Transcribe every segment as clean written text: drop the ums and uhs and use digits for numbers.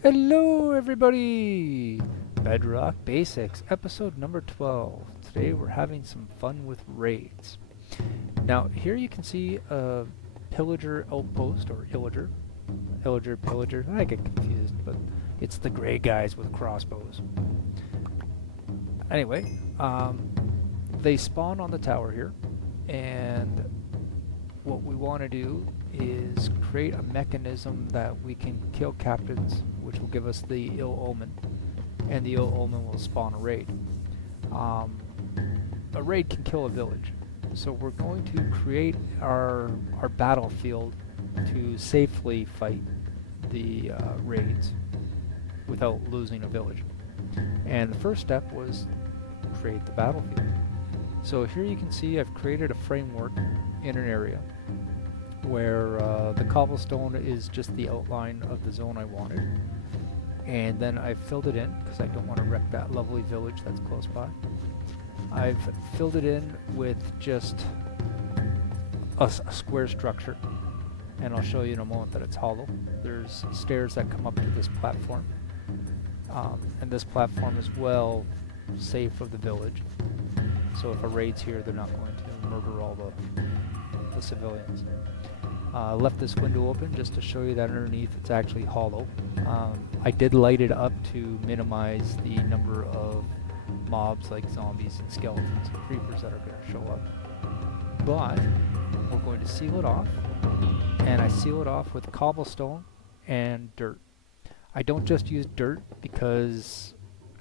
Hello, everybody! Bedrock Basics, episode number 12. Today we're having some fun with raids. Now, here you can see a Pillager Outpost, or Pillager. I get confused, but it's the gray guys with crossbows. Anyway, they spawn on the tower here, and what we want to do is create a mechanism that we can kill captains, which will give us the ill omen, and the ill omen will spawn a raid. A raid can kill a village, so we're going to create our battlefield to safely fight the raids without losing a village. And the first step was create the battlefield. So here you can see I've created a framework in an area where the cobblestone is just the outline of the zone I wanted, and then I've filled it in because I don't want to wreck that lovely village that's close by. I've filled it in with just a square structure, and I'll show you in a moment that it's hollow. There's stairs that come up to this platform, and this platform is well safe of the village, so if a raid's here they're not going to murder all the civilians. Left this window open just to show you that underneath it's actually hollow. I did light it up to minimize the number of mobs like zombies and skeletons and creepers that are going to show up. But we're going to seal it off, and I seal it off with cobblestone and dirt. I don't just use dirt because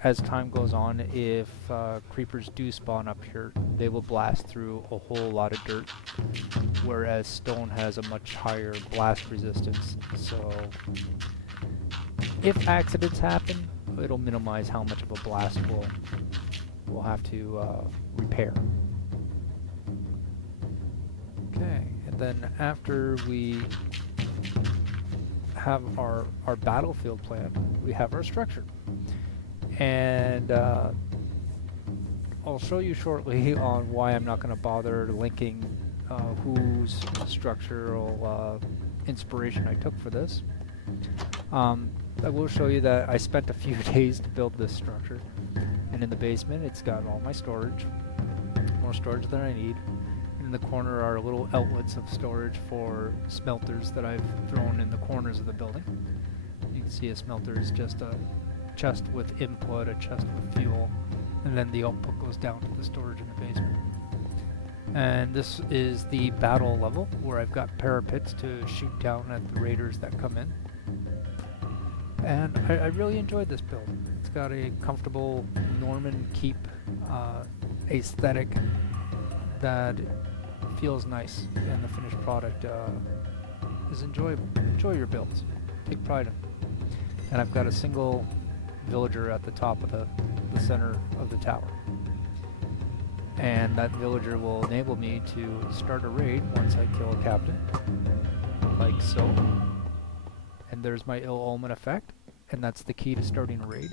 as time goes on, if creepers do spawn up here, they will blast through a whole lot of dirt, whereas stone has a much higher blast resistance. So if accidents happen, it'll minimize how much of a blast we'll have to repair. Okay, and then after we have our battlefield plan, we have our structure. And I'll show you shortly on why I'm not going to bother linking whose structural inspiration I took for this. I will show you that I spent a few days to build this structure, and in the basement it's got all my storage, more storage than I need. In the corner are little outlets of storage for smelters that I've thrown in the corners of the building. You can see a smelter is just a chest with input, a chest with fuel, and then the output goes down to the storage in the basement. And this is the battle level where I've got parapets to shoot down at the raiders that come in. And I really enjoyed this build. It's got a comfortable Norman keep aesthetic that feels nice, and the finished product is enjoyable. Enjoy your builds. Take pride in them. And I've got a single villager at the top of the center of the tower, and that villager will enable me to start a raid once I kill a captain, like so. And there's my ill omen effect, and that's the key to starting a raid.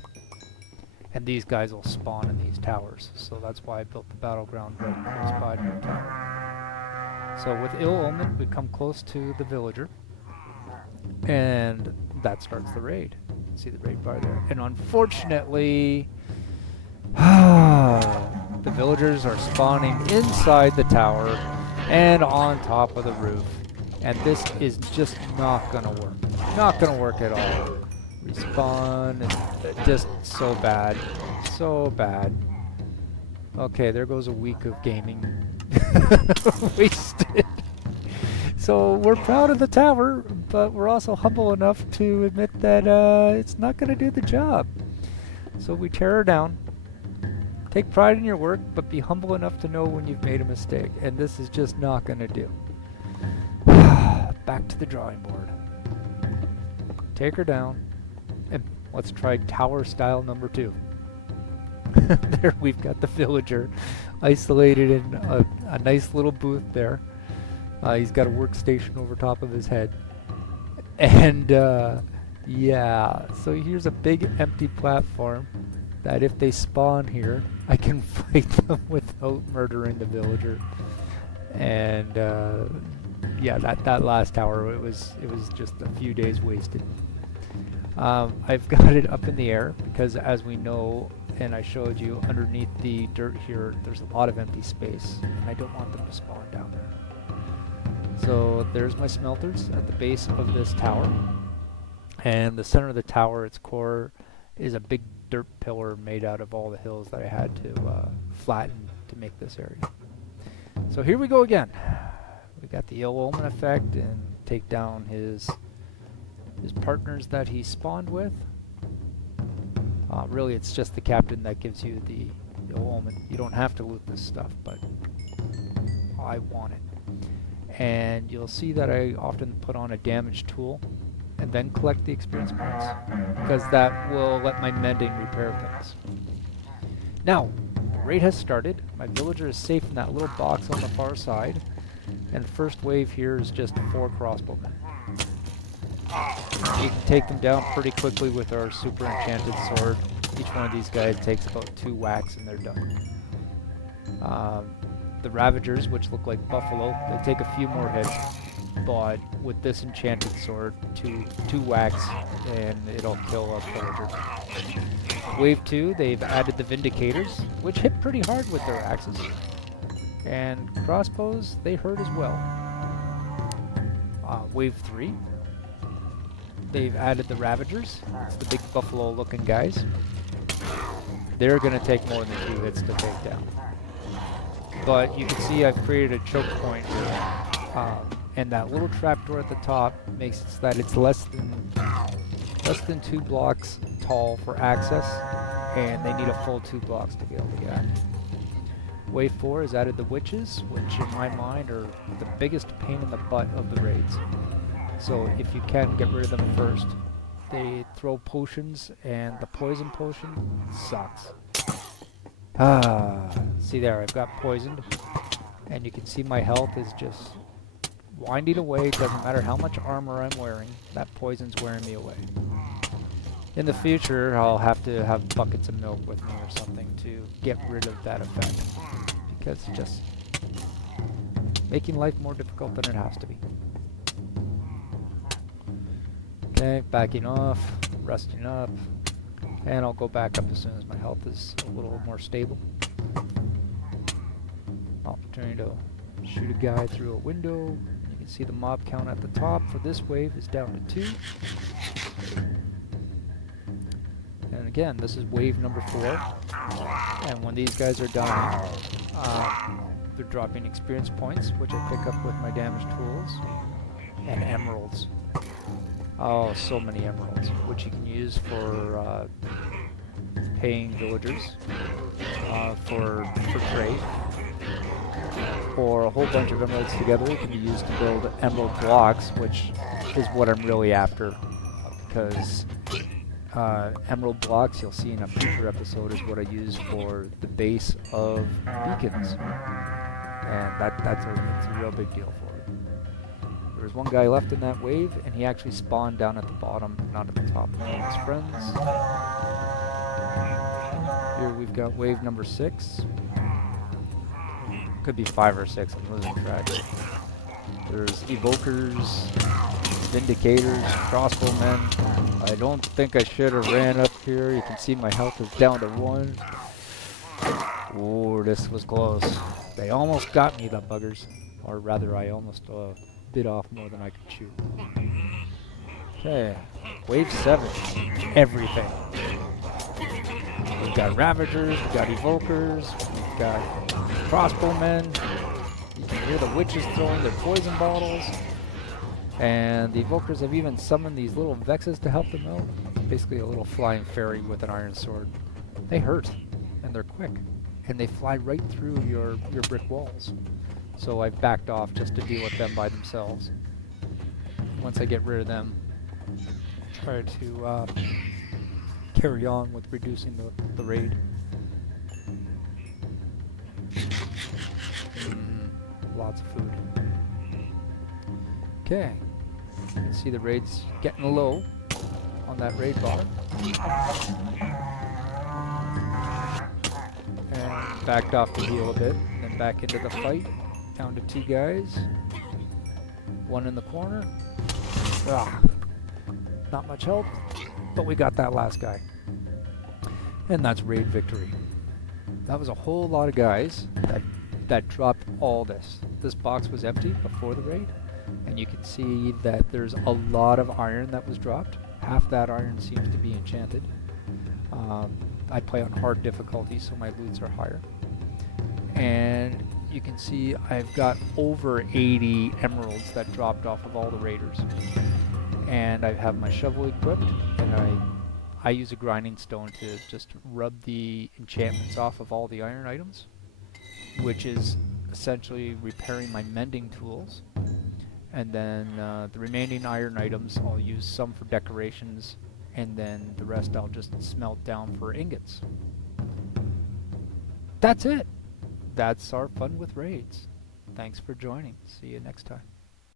And these guys will spawn in these towers, so that's why I built the battleground right close by to the tower. So with ill omen we come close to the villager, and that starts the raid. See the raid bar there. And unfortunately, the villagers are spawning inside the tower and on top of the roof. And this is just not gonna work. Not gonna work at all. Respawn is just so bad. So bad. Okay, there goes a week of gaming wasted. So we're proud of the tower, but we're also humble enough to admit that it's not going to do the job. So we tear her down. Take pride in your work, but be humble enough to know when you've made a mistake. And this is just not going to do. Back to the drawing board. Take her down, and let's try tower style number 2. There we've got the villager isolated in a nice little booth there. He's got a workstation over top of his head. And yeah, so here's a big empty platform that if they spawn here, I can fight them without murdering the villager. And yeah, that last tower, it was just a few days wasted. I've got it up in the air because, as we know, and I showed you, underneath the dirt here, there's a lot of empty space, and I don't want them to spawn down there. So there's my smelters at the base of this tower, and the center of the tower, its core, is a big dirt pillar made out of all the hills that I had to flatten to make this area. So here we go again. We got the ill omen effect and take down his partners that he spawned with. Really, it's just the captain that gives you the ill omen. You don't have to loot this stuff, but I want it. And you'll see that I often put on a damage tool and then collect the experience points, because that will let my mending repair things. Now, raid has started. My villager is safe in that little box on the far side, and first wave here is just 4 crossbowmen. You can take them down pretty quickly with our super enchanted sword. Each one of these guys takes about 2 whacks and they're done. The Ravagers, which look like buffalo, they take a few more hits, but with this enchanted sword, two whacks and it'll kill a pillager. Wave 2, they've added the Vindicators, which hit pretty hard with their axes. And crossbows, they hurt as well. Wave 3, they've added the Ravagers. It's the big buffalo looking guys. They're going to take more than 2 hits to take down. But you can see I've created a choke point here. And that little trapdoor at the top makes it so that it's less than 2 blocks tall for access, and they need a full 2 blocks to be able to get at it. Wave 4 has added the witches, which in my mind are the biggest pain in the butt of the raids. So if you can get rid of them first. They throw potions, and the poison potion sucks. See there, I've got poisoned, and you can see my health is just winding away. Doesn't matter how much armor I'm wearing, that poison's wearing me away. In the future, I'll have to have buckets of milk with me or something to get rid of that effect, because it's just making life more difficult than it has to be. Okay, backing off, resting up, and I'll go back up as soon as my health is a little more stable. Opportunity to shoot a guy through a window. You can see the mob count at the top for this wave is down to 2. And again, this is wave number 4. And when these guys are dying, they're dropping experience points, which I pick up with my damage tools, and emeralds. Oh, so many emeralds, which you can use for paying villagers for trade, or a whole bunch of emeralds together can be used to build emerald blocks, which is what I'm really after, because emerald blocks, you'll see in a future episode, is what I use for the base of beacons, and that's a real big deal for it. There was one guy left in that wave, and he actually spawned down at the bottom, not at the top with his friends. Here we've got wave number 6. Could be 5 or 6, I'm losing track. There's evokers, vindicators, crossbowmen. I don't think I should have ran up here. You can see my health is down to 1. Oh, this was close. They almost got me, the buggers. Or rather, I almost bit off more than I could chew. Okay, wave 7. Everything. We've got Ravagers, we've got Evokers, we've got crossbowmen. You can hear the witches throwing their poison bottles. And the Evokers have even summoned these little Vexes to help them out. Basically a little flying fairy with an iron sword. They hurt, and they're quick. And they fly right through your brick walls. So I've backed off just to deal with them by themselves. Once I get rid of them, try to carry on with reducing the raid. Lots of food. Okay, you can see the raid's getting low on that raid bar. And backed off to heal a bit, then back into the fight. Down to 2 guys. 1 in the corner. Not much help. But we got that last guy. And that's raid victory. That was a whole lot of guys that dropped all this. This box was empty before the raid, and you can see that there's a lot of iron that was dropped. Half that iron seems to be enchanted. I play on hard difficulty, so my loots are higher. And you can see I've got over 80 emeralds that dropped off of all the raiders. And I have my shovel equipped, and I use a grinding stone to just rub the enchantments off of all the iron items, which is essentially repairing my mending tools. And then the remaining iron items, I'll use some for decorations, and then the rest I'll just smelt down for ingots. That's it. That's our fun with raids. Thanks for joining. See you next time.